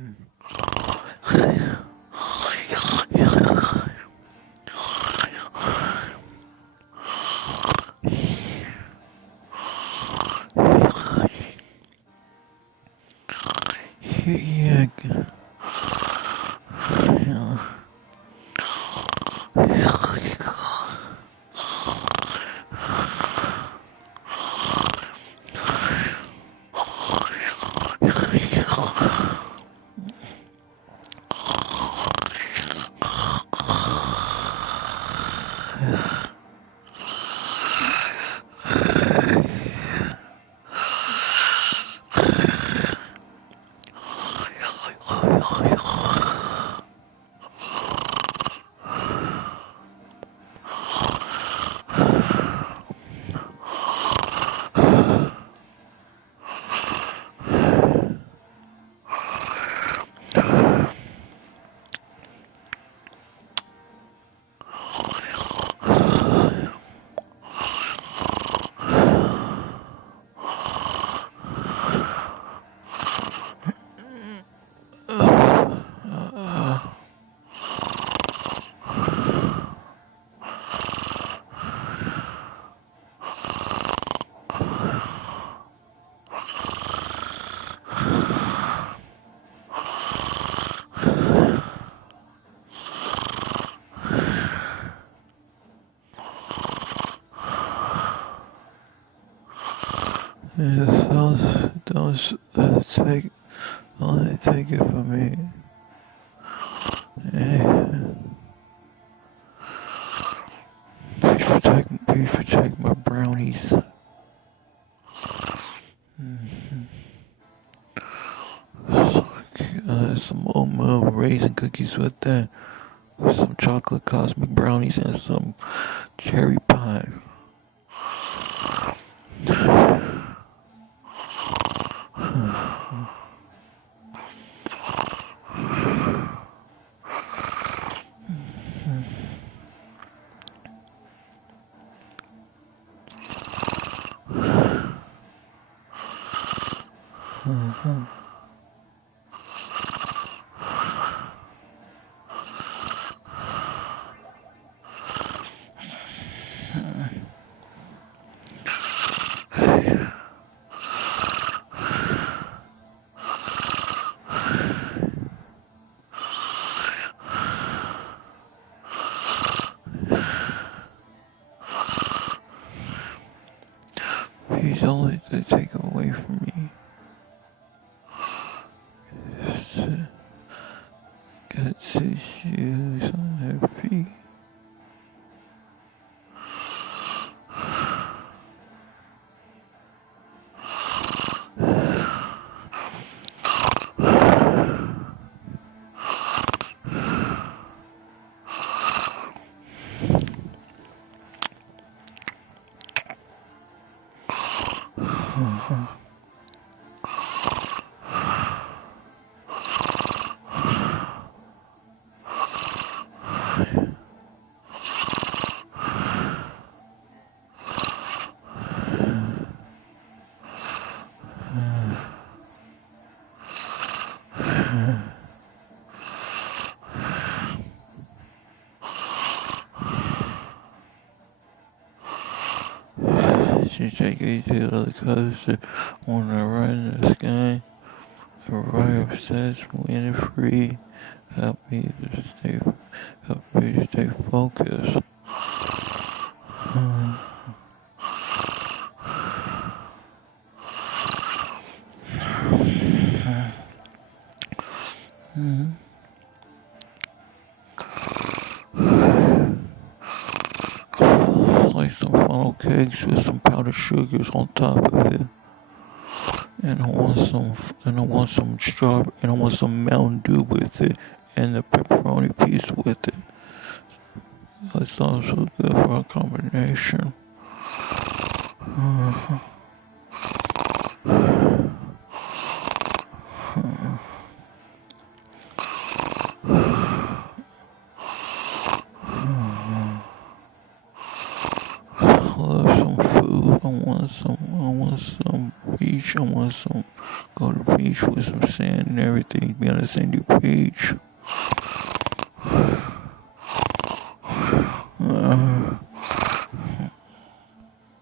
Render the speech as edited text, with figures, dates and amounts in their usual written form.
Yeah. Take it from me. Please protect my brownies. Some oatmeal raisin cookies with that. With some chocolate cosmic brownies and some cherry pie. Please don't let that take away from me. Got 6 shoes on her feet. She take me to the coaster on the ride in the sky. The ride obsessed, winning free. Help me to stay focused. Like some funnel cakes with some powdered sugars on top of it. And I want some Mountain Dew with it, and the pepperoni piece with it. That sounds so good for a combination. I love some food. I want some beach. I want some, go to the beach with some sand and everything, be on the sandy beach.